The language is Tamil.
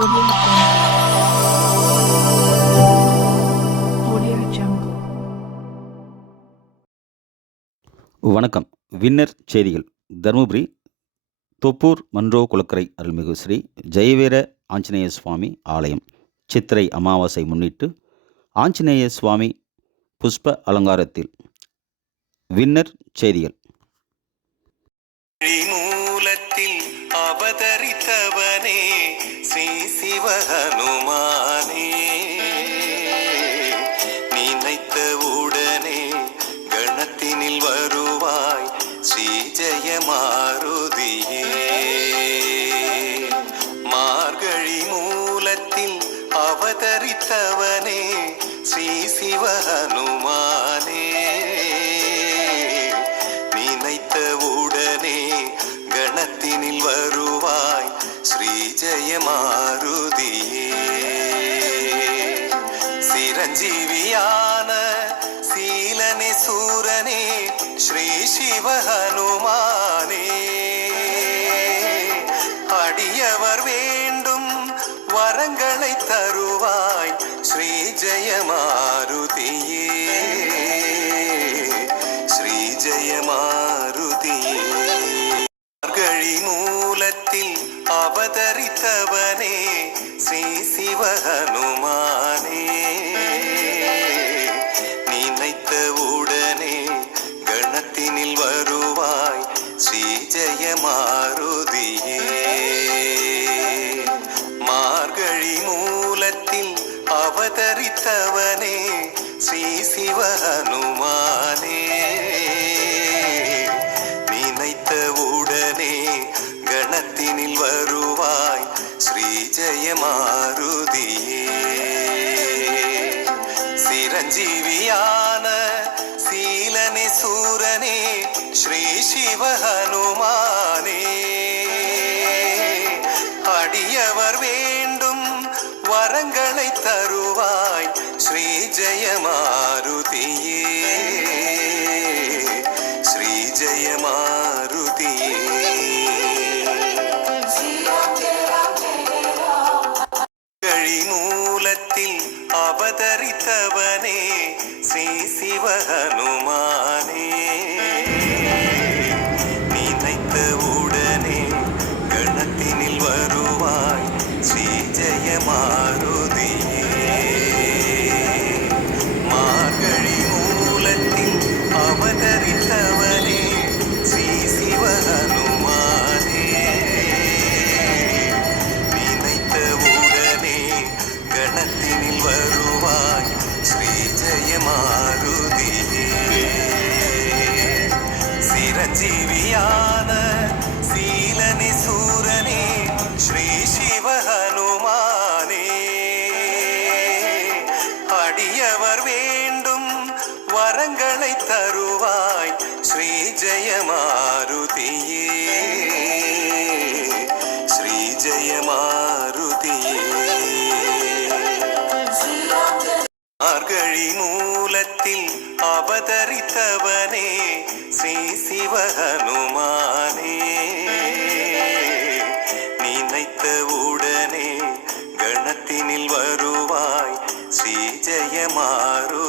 Audio Jungle. வணக்கம். வின்னர் செய்திகள். தருமபுரி தொப்பூர் மன்றோ குளக்கரை அருள்மிகு ஸ்ரீ ஜெயவீர ஆஞ்சநேய சுவாமி ஆலயம் சித்திரை அமாவாசை முன்னிட்டு ஆஞ்சநேய சுவாமி புஷ்ப அலங்காரத்தில். வின்னர் செய்திகள். மூலத்தில் அவதரித்தவனே ஸ்ரீ சிவஹனுமானே, நினைத்த உடனே கணத்தினில் வருவாய் ஸ்ரீ ஜெயமாருதியே. மார்கழி மூலத்தில் அவதரித்தவனே ஸ்ரீ சிவஹனுமானே, நினைத்த உடனே கணத்தினில் வருவாய் ஸ்ரீ ஜெயமாருதியே. சிரஞ்சீவியான சீலனே சூரனே ஸ்ரீ சிவஹனுமானே, அடியவர் வேண்டும் வரங்களை தருவாய் ஸ்ரீ ஜெயமாருதியே. ஸ்ரீ ஜெயமாருதியே. மார்கழி மூலத்தில் அவதரித்தவனே ஸ்ரீ சிவஹனுமானே, நினைத்த உடனே கணத்தினில் வருவாய் ஸ்ரீ ஜெயமாருதியே. மார்கழி மூலத்தில் அவதரித்தவனே ஸ்ரீ சிவஹனுமானே, நினைத்த உடனே கணத்தினில் வருவாய் ஸ்ரீ ஜெயமாருதியே. சிரஞ்சீவியான சீலனே சூரனே ஸ்ரீ சிவஹனுமானே, அடியவர் வேண்டும் வரங்களை தருவாய் ஸ்ரீ ஜெயமாருதியே. ஸ்ரீ ஜெயமாருதியே. மார்கழி மூலத்தில் அவதரித்தவனே ஸ்ரீ சிவஹனுமானே, நினைத்த உடனே கணத்தினில் வருவாய் ஸ்ரீ ஜெயமாருதியே. மார்கழி மூலத்தில் அவதரித்தவனே ஸ்ரீ சிவஹனுமானே, நினைத்த உடனே கணத்தினில் வருவாய் ஸ்ரீ ஜெயமாருதியே. சிரஞ்சீவியான சீலனே சூரனே ஸ்ரீ சிவஹனுமானே, அடியவர் வேண்டும் வரங்களை தருவாய் ஸ்ரீ ஜெயமாருதியே. ஸ்ரீ ஜெயமாருதியே. மார்கழி மூலத்தில் அவதரித்தவனே ஸ்ரீ சிவஹனுமானே, நினைத்த உடனே கணத்தினில் வருவாய் ஸ்ரீ ஜெயமாரு